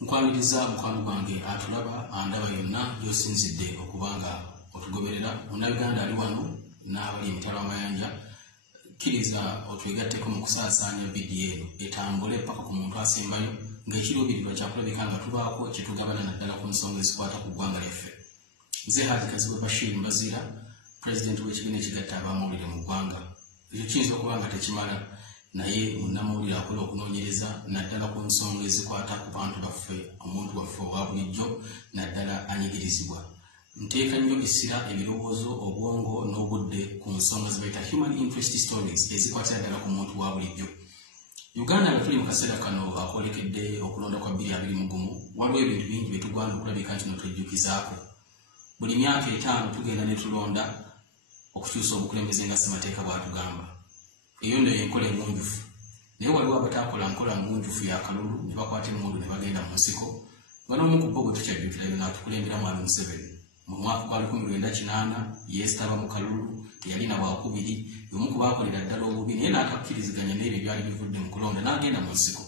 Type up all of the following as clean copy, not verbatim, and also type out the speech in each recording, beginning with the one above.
Nkwamiriza mukwano gwange atulaba andaba yonna yosinzidde okubanga otugoberera munnayuganda ali wano n'abali emitala amayanja kkiriza otwegatteko mu kusaasaanya vidiyo eno etambule paka ku muntu asembayo ng'ekiruubirirwa kyakulabika nga tubaako kye tugabana naddala ku nsonga ezikwata ku ggwanga lyaffe. Nze Hajji Kazibu Bashir Mbazira, pulezidenti w'ekibiina ekigatta ab'amawulire mu ggwanga. Ekyo kiyinza okuba nga tekimala naye munnamawulire akola okunoonyereza naddala ku nsonga ezikwata ku bantu baffe, omuntu waffe owa bulijjo naddala anyigirizibwa. Nteeka nnyo essira ebirowoozo, obwongo n'obudde ku nsonga ze bayita human interest stories ezikwatira ddala ku muntu wa bulijjo. Uganda nga tuli mu kaseera kano akoolekedde okulonda kwa 2021 waliwo ebintu bingi bye tugwana okulabika nti notwejjukizaako. Buli myaka 5 tugenda ne tulonda okukyusa obukulembeze nga ssemateeka bw'atugamba. Eyo nno y'enkola engunjufu. Naye waliwo abataakola nkola ngunjufu ya kalulu ne bakwata emmundu ne bagenda mu nsiko. Bano omu ku bo gwe tukyajjukira yonna atukulemberamu Ali Museveni. Mu mwaka gwa 1998 yeesitaba mu kalulu teyalina bwakubiri, y'omu ku baakolera ddala obubi naye n'akakkiriziganya n'ebyo byali bivudde mu kulonda n'agenda mu nsiko.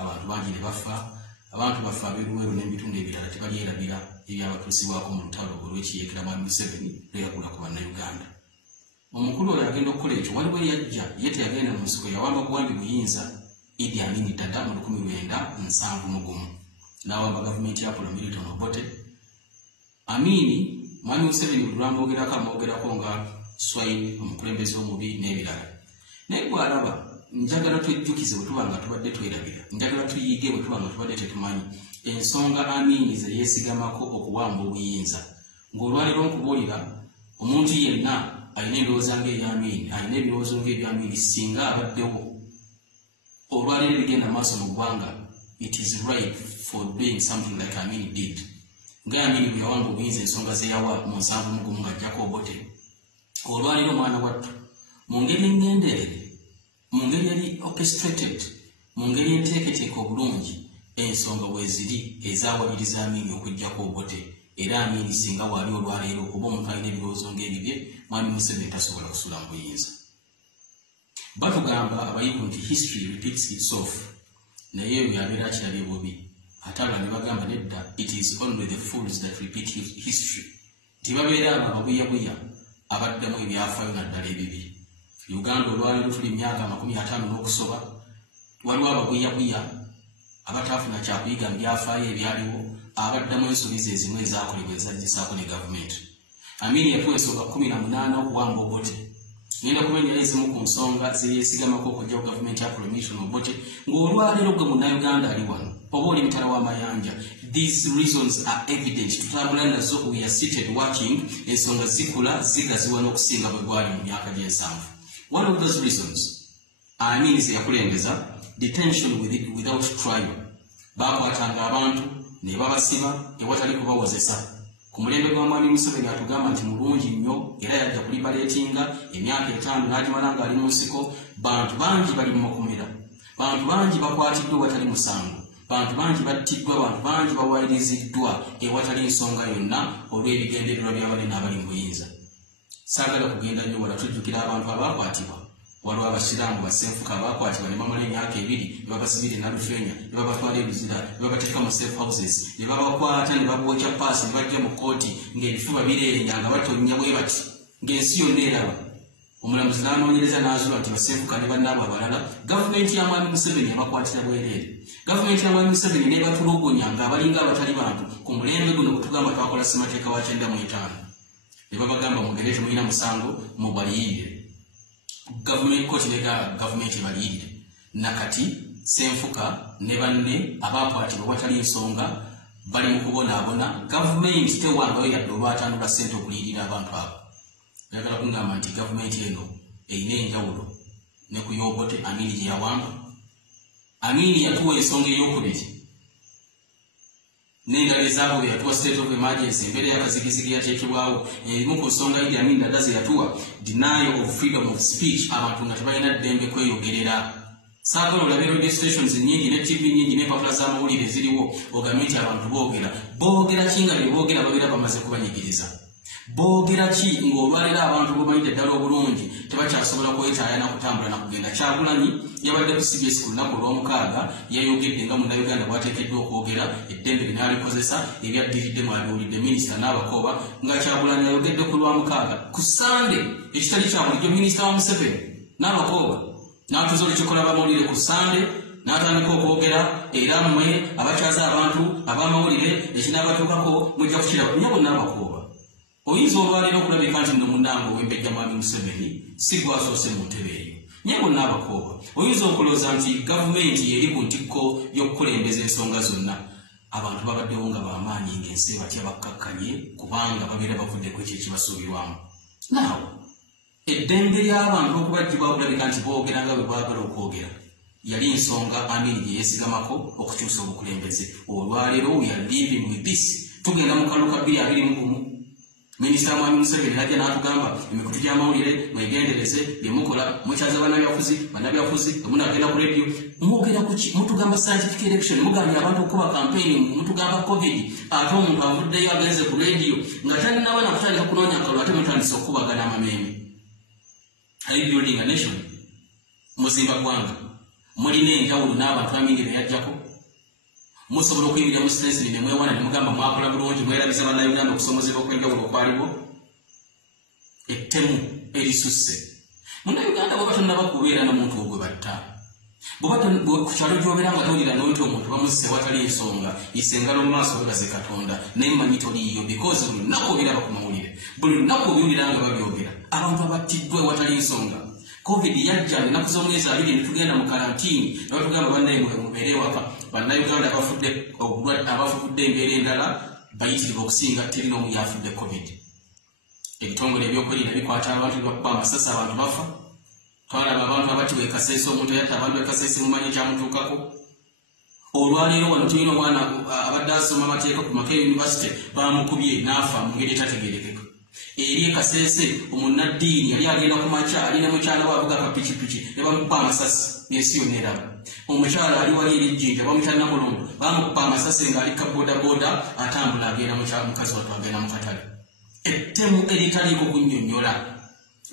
Abantu bangi ne bafa, abantu baffe ab'eruweru n'ebitundu ebirala tebalyerabira ebyabatuusibwako mu lutalo olw'ekiyeekeramu Ali Museveni lweyagula ku bannayuganda. Omukulu oyo agenda okukola ekyo waliwo yajja ye teyagenda mu nsiko, yawamba Gwambi Buyinza Idi Amin Dada mu 1971 n'awamba gavumenti ya Apollo Milton Obote. Amini Mwami Museveni buli lwamwogerako amwogerako nga Swahili omukulembeze omubi n'ebirala. Naye bw'alaba njagala twejjukize bwe tuba nga tubadde twerabira, njagala tuyige bwe tuba nga tubadde tetumanyi ensonga Amini ze yeesigamako okuwamba obuyinza. Ng'olwaleero nkubuulira omuntu yenna alina ebirowoozo ng'eby'Amini, alina ebirowoozo ng'eby'Amini singa abaddewo olwaleero ebigenda maaso mu ggwanga, it is right for doing something like Amini did. Ng'Amini bwe yawamba obuyinza ensonga ze yawa mu 71 ng'ajjako Obote. Olwaleero mwana wattu mu ngeri engenderere, mu ngeri eri orchestrated, mu ngeri enteeketeeke obulungi ensonga weeziri ezaawaliriza Amini okujjako Obote. Era Amini singa waali olwaleero oba omuntu alina ebirowoozo ng'ebibye, Mwami Museveni tasobola kusula mu buyinza. Batugamba abayivu nti history repeats itself, naye ebyo abeera akirabye bubi. Ate abalala ne bagamba nedda, it is only the fools that repeat history. Nti babeera abo ababuyabuya abaddamu ebyafaayo naddala ebibi. Uganda olwaleero tuli myaka 50 n'okusoba, waliwo ababuyabuya abataafuna kyakuyiga mu byafaayo ebyaliwo, abaddamu ensobi ezimu ezaakolebwa ezaggisaako ne gavumenti. Amini yatuwa ensonga 18 okuwamba Obote. Ngenda kubeera ezimu ku nsonga ze yeesigamako okujjawo gavumenti ya Apollo Milton Obote, ng'olwaleero gwe munnayuganda ali wano oba oli mitala w'amayanja. These reasons are evident. Tutambula nazo, we are seated watching, ensonga zikula zigaziwa n'okusinga bwe gwali mu myaka gy'ensanvu. One of those reasons, Amini ze yakulembeza, detention without trial. Baakwatanga abantu ne babasiba ewatali kubawozesa. Ku mulembe gwa Mwami Museveni atugamba nti mulungi nnyo era yajja kulibaleetinga emyaka 5 n'agimala ng'ali mu nsiko. Bantu bangi bali mu makomera, bantu bangi bakwatiddwa ewatali musango, bantu bangi battiddwa, bantu bangi bawaliriziddwa ewatali nsonga yonna olw'ebigendererwa by'abali n'abali mu buyinza. Saagala kugenda nnyo wala tujjukira abantu abaakwatibwa. Waliwo abasiraamu basenfuka abaakwatibwa ne bamala emyaka 2 ne babasibira e Nalufenya, ne babatwala e Luzira, ne babateeka mu safe houses, ne babakwata ne babookya paasi ne bajja mu kkooti ng'ebifuba bireenya nga batonnya bwe bati ng'ensi yonna eraba. Omulamuzi n'anoonyereza n'azuula nti basenfuka ne bannaabwe abalala. Gavumenti ya Mwami Museveni yabakwatira bwereere. Gavumenti ya Mwami Museveni n'ebatulugunya ng'abalinga abatali bantu ku mulembe guno bwe tugamba twakola ssemateeka wa 95. Ne babagamba mugereeje mulina musango mubaliyirire. Gavumenti kooti ne gavumenti ebaliyirire. Nakati senfuka ne banne abaakwatibwa watali nsonga bali mu kubonaabona. Gavumenti tewangayo yadde olwatanula ssente okuliyirira abantu abo. Njagala kungamba nti gavumenti eno erina enjawulo ne ku y'Obote Amini gye yawamba. Amini yatuwa ensonga ey'okubiri n'endala ezaabo bwe yatuwa state of emergency, embeera y'akazigizigi yateekebwawo. Erimu ku nsonga Idi Amin Dada ze yatuwa denial of freedom of speech, abantu nga tebalina ddembe kweyogerera. Saagala olabe radio stations nnyingi ne TV nnyingi n'empapula z'amawulire eziriwo ogambe nti abantu boogera ki nga bye boogera babeera bamaze kubanyigiriza. boogera ki ng'olwalira abantu b'omanyidde ddala obulungi tebakyasobola kwetaaya na kutambula na kugenda. Kyagulanyi yabadde ku CBS ku lunaku olw'omukaaga yayogedde nga munnayuganda bw'ateekeddwa okwogera eddembe lye n'alikozesa ebyaddiridde mwaliwulidde minisita n'abakooba nga Kyagulanyi ayogedde ku lwamukaaga ku Sande ekitali kya bulijjo minisita wa Museveni n'abakooba n'atuuza olukikola bamawulire ku Sande n'atandika okwogera era mmwe abakyaza abantu ab'amawulire ekinaabatuukako mujja kukiraba nnyo bonna abakooba. Oyinza olwaleero okulabika nti nno munnange ow'embejja mwami Museveni si gwasoose mu ntebe eyo nye bonna abakooba. Oyinza okulowooza nti gavumenti eri ku ntikko y'okukulembeza ensonga zonna. Abantu babaddewo nga b'amaanyi ng'ensi batya bakkakkanye kubanga babeera bavuddeko ekyo ekibasuubirwamu. Naawe eddembe ly'abantu okubaggyibwa okulabika nti boogera nga bwe baagala okwogera yali ensonga Amin gye yeesigamako okukyusa obukulembeze. Olwaleero we are living with this. Tugenda mu kalulu ka 2021 minisita mwami Museveni najja n'atugamba emikutu gy'amawulire mwegendereze bye mukola mukyaza bannabyafuzi emunaagenda ku rediyo mwogera ku ki? Mutugamba scientific election, mugambye abantu okuba campaign, mutugamba covid, ate omuntu avuddeyo agenze ku rediyo nga talinawe na kutandika kunoonya akalulu ate mutandise okukubagana amameeme. Are you building a nation? Muzimba ggwanga mulina enjawulo n'abantu Amin be yajjako. Musobola okuyimirira mu sitensi ne mwewana ne mugamba mwakola bulungi mwerabiza bannayuganda okusomozebwa okw'enjawulo okwaliwo. Ettemu erisusse. Munnayuganda bw'oba tonnaba kubeera na muntu ogwe batta. Ku kyalo gy'obeera nga towulira nti omuntu bamusse watali ensonga isengala mu maaso webaze Katonda naye mmanyi toliiyo because buli lunaku obiraba ku mawulire. Buli lunaku obiwulira nga babyogera. Abantu abattiddwa ewatali nsonga. Covid yajja ennaku z'omwezi 2 ne tugenda mu karantiini ne batugamba bannaye mubeere ewaka. Bannayuganda abafudde embeera endala bayitirivu okusinga teri n'omu yafudde Covid. Ebitongole ebyokwerinda bikwata abantu bakuba amasasi abantu bafa. Twalaba abantu abatiwa ekaseese omuntu yatta abantu ekaseese mumanyi kyamutuukako. Olwaleero wano tulina omwana abadde asoma amateeka ku Makerere University bamukubye n'afa mu ngeri etategeerekeka. Eri ekaseese omunnaddiini yali agenda ku makya alina mukyala we avuga akapikipiki ne bamukuba amasasi n'ensi yonna eraba. Omukyala ali wali eri Jjinja bamuyita Namulondo bamukuba amasasi ng'ali ka bodaboda atambula agenda mukazi wattu agenda mu katale. Ettemu eritaliiko kunnyonnyola.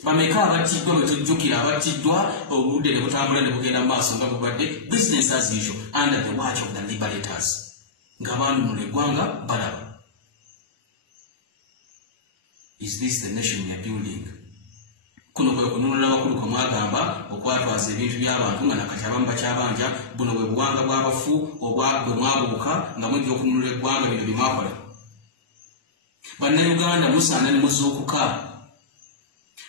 Bameka abattiddwa bwe tujjukira abattiddwa obudde ne butambula ne bugenda mu maaso nga bubadde business as usual under the watch of the liberators nga bandunula eggwanga balaba. Is this the nation we are building? Kuno kwe kununula bakulu kwe mwagamba okwatwaza ebintu by'abantu nga nakati abamu bakyabanja buno bwe buwanga bw'abafu bwe mwabuuka nga mujja okununula eggwanga bino bye mwakola. Bannayuganda musaana ne muzuukuka.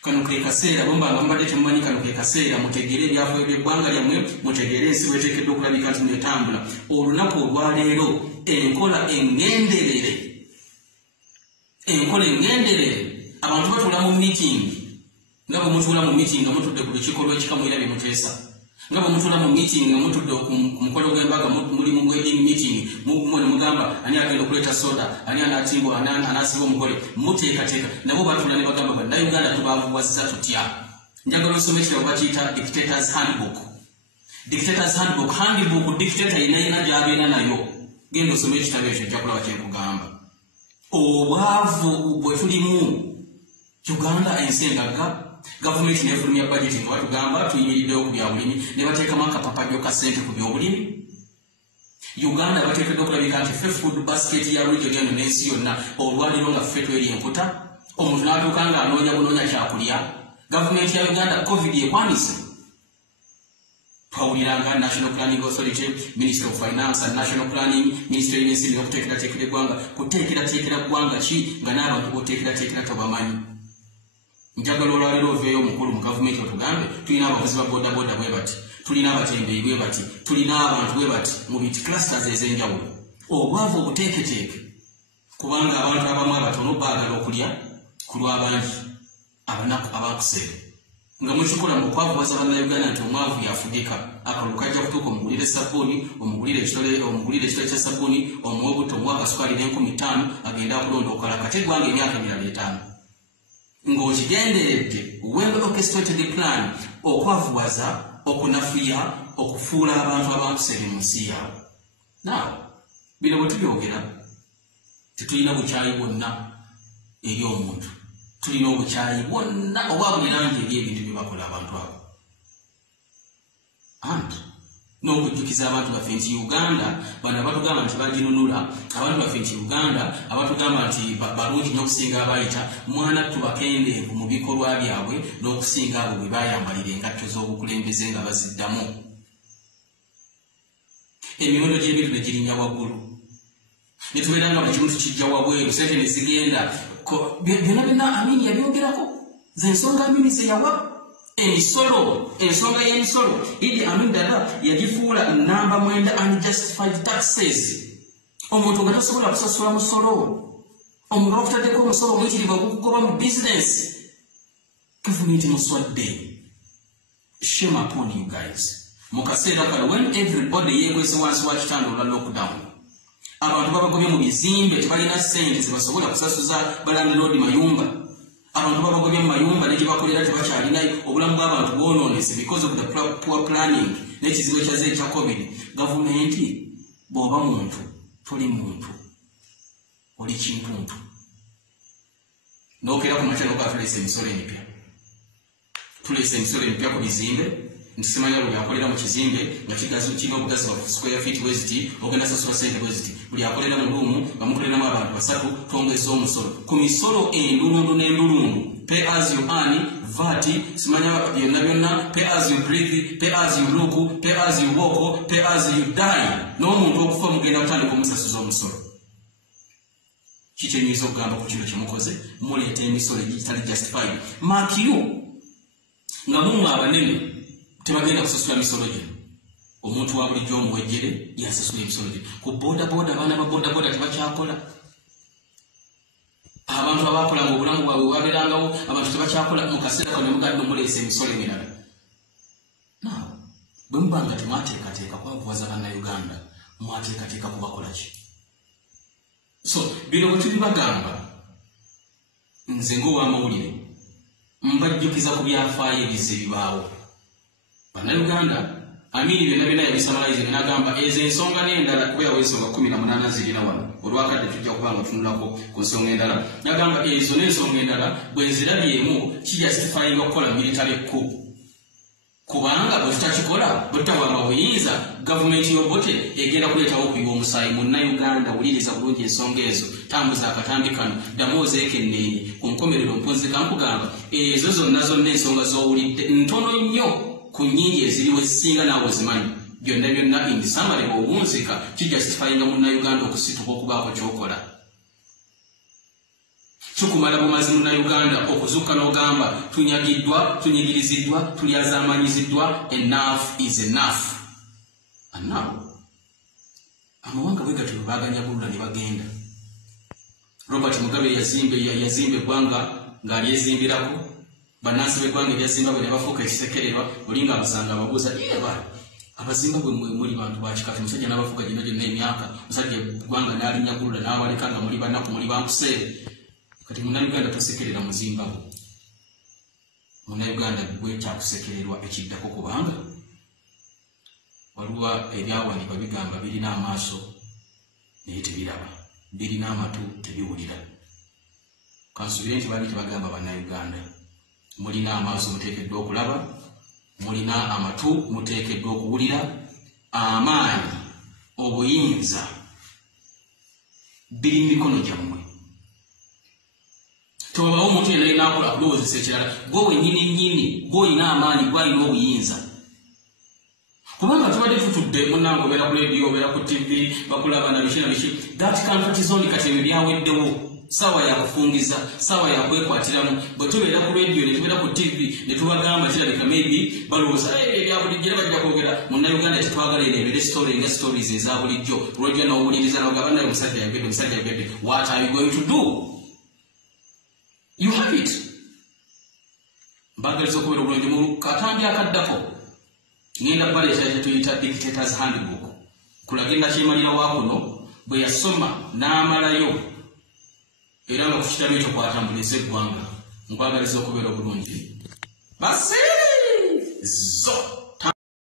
Kano ke kaseera bomba mbadde temumanyi kano ke kaseera mutegere ebyafaayo by'eggwanga lyammwe mutegere ensi bw'eteekeddwa okulabika nti netambula. Olunaku olwaleero enkola engenderere abantu batula mu meeting nga bwe mutula mu meeting nga mutudde ku lukiiko lw'ekika mwera bye muteesa nga bwe mutula mu meeting nga mutudde ku mukolo gw'embaga muli mu wedding meeting mugumwe ne mugamba ani agenda okuleeta soda ani anaasiba omugole muteekateeka nabo batula ne bagamba bannayuganda tubaavuwazza tutya. Njagala osome ekitabo bakiyita Dictator's Handbook. Dictator's Handbook dictator yenayina gy'abeera nayo. Genda osome ekitabo ekyo ojja kulaba kye nkugamba. Obwavu bwe tulimu Uganda ensi engagga gavumenti n'efulumya budget nga batugamba tuyimiriddewo ku byabulimi ne bateekamu akapapajjo ka ssente ku byobulimi. Uganda bateekeddwa okulabika nti ffe food basket ya region eno n'ensi yonna olwaliro nga ffe tweri enkuta omuntu n'atuuka ng'anoonya kyakulya. Gavumenti ya Uganda covid ekwanise. Twawuliranga National Planning Authority, Ministry of Finance and National Planning, Ministry y'ensi y'okuteekerateekera eggwanga kuteekerateekera ggwanga ki nga n'abantu b'oteekerateekera tobamanyi. Njagala olwaleero oveeyo omukulu mu gavumenti otugambe tulina abavuzi ba bodaboda bwe bati, tulina abatembeeyi bwe bati, tulina abantu bwe bati mu biti clusters ez'enjawulo. Obwavu obuteeketeeke kubanga abantu abamu abatono baagala okulya ku lw'abangi abanaku abakuseera. Nga mukikola mu kwavuwaza bannayuganda nti omwavu yafugika akalulu kajja kutuuka omugulire sabbuuni omugulire ekitole kya sabbuuni omuwe obutto omuwa akasukaali n'50 agenda akulonda okola kati eggwanga emyaka 5 ng'okigenderedde well orchestrated plan okwavuwaza okunafuya okufuula abantu abankusere mu nsi yaabwe. Naawe bino bwe tubyogera tetulina bukyayi bwonna eri omuntu. tulina obukyayi bwonna oba buli langi eby'ebintu bye bakola abantu abo anti n'okujjukiza abantu baffe nti Uganda bano abatugamba nti baginunula abantu baffe nti Uganda abatugamba nti balungi n'okusinga abayita mwana tubakendeevu mu bikolwa byabwe n'okusinga abo bwe bayambalira engatto z'obukulembeze nga baziddamu emiwendo gy'ebintu ne girinnya waggulu ne tubeera nga buli kimu tukijja wabweru sente ne zigenda byonna byonna Amini yabyogerako ze ensonga Amini ze yawa ensonga y'emisolo Idi Amin Dada yagifuula namba 9 unjustified taxes omuntu nga tasobola kusasula musolo omuntu okutaddeko omusolo omuyitirivu okugoba mu bizinesi gavumenti muswadde shame upon you guys mu kaseera kano when everybody yeekwese wansi wa kitanda olwa lockdown abantu babagobye mu bizimbe tebalina ssente zebasobola kusasuza balandlord mayumba abantu babagobye mu mayumba ne gyebakolera tebakyalinayo obulamu bw'abantu bwonoonese because of the poor planning n'ekizibu ekyaze ekya covid gavumenti bw'oba muntu toli muntu oli kimpuntu n'okeera ku makya n'okaa tuleese emisolo emipya ku bizimbe ntisimanya buli akolera mu kizimbe nga kirina obugazi bwa square feet weziti ogenda sasula sente weziti buli akolera mu luumu nga mukoleramu abantu 3 twongeza omusolo ku misolo endulundu n'endulundu pay as you earn VAT simanya byonna pay as you breathe pay as you look pay as you walk pay as you die n'omuntu okufa mugenda kutandika omusasuza omusolo kikyenyiza okugamba ku kino kyemukoze muleeta emisolo egitali justified makiyo nga mumu abanene tebagenda kusasula misolo gye omuntu wa bulijjo omuwejjere yasasula emisolo gye ku bodaboda abaana ba bodaboda tebakyakola abantu abakola mu bulamu bwabwe bwabeerangawo abantu tebakyakola mu kaseera kano mugadde muleesa emisolo emirala bwe muba nga temwateekateeka kwavuwaza bannayuganda mwateekateeka kubakola ki so bino bwe tubibagamba nze ng'ow'amawulire mbajjukiza ku byafaayo ebizze bibaawo bannayuganda Amini byonna yabisamalize n'agamba ezo ensonga n'endala kubeerawo ensonga 18 zirina wano olwakadde tujja kuba nga tunulako ku nsonga endala n'agamba ezo n'ensonga endala bwe nzirabyemu kijustifyinga okukola military coup kubanga bwe tutakikola bwe tutawanga buyinza gavumenti y'obote egenda kuleetawo okuyiwa omusaayi munnayuganda wuliriza bulungi ensonga ezo tambuza akatambi kano ddamu ozeekenneenye ku nkomerero mpoze kankugamba ezo zonna ensonga z'owulidde ntono nnyo ku nnyingi eziriwo ezisinga naawe ozimanyi byonna in summary bw'obunzika kijustifyinga munnayuganda okusituka okubaako ky'okola kikumala bumazi munnayuganda okuzuuka n'ogamba tunyagiddwa tunyigiriziddwa tulyazaamanyiziddwa enough is enough anawo amawanga bwe gatyo baaganyagulula ne bagenda Robert Mugabe yazimba eggwanga ng'alyezimbirako bannansi b'eggwanga eryazimbabwe ne bafuuka ekisekererwa olinga abasanga ababuuza eba abazimbabwe muli bantu bakikati musajja n'abafuga gyonna emyaka musajja eggwanga n'alinyagulula n'abaleka nga muli bannaku muli bankuseere kati munnayuganda tosekerera muzimbabwe munnayuganda gwekyakusekererwa ekiddako kubanga waliwo ebyawandiikwa bigamba birina amaaso naye tebiraba birina amatu tebiwulira kansubire nti baali tebagamba bannayuganda mulina amaaso muteekeddwa okulaba mulina amatu muteekeddwa okuwulira amaanyi obuyinza biri mikono gyammwe tobawo omuntu yenna yenaakola kulowozesa ekirala gwe wennyini gw'olina amaanyi gw'alina obuyinza kubanga tubadde tutudde munnange obeera ku lediyo obeera ku tv bakulaba na biki na biki that comfort zone kati ebyo byaweddewo sawa yakufungiza sawa yakwekwatiramu bwe tubeera ku lediyo ne tubeera ku tv ne tubagamba kirabika maybe balowooza ebyabulijjo era bajja kwogera munnayuganda tetwagala eno ebeere story nga stories eza bulijjo olwojja n'owuliriza n'ogamba naye omusajja yagedde what are you going to do you have it mbagaliza okubeera obulungi mu katambi akaddako ngenda baleeta kyetuyita dictators handbook kulaga ennakimalira waakuno bwe yasoma n'amalayo era nga ku kitabo ekyo kwatambulisa eggwanga nkwagaliza okubeera obulungi basi zo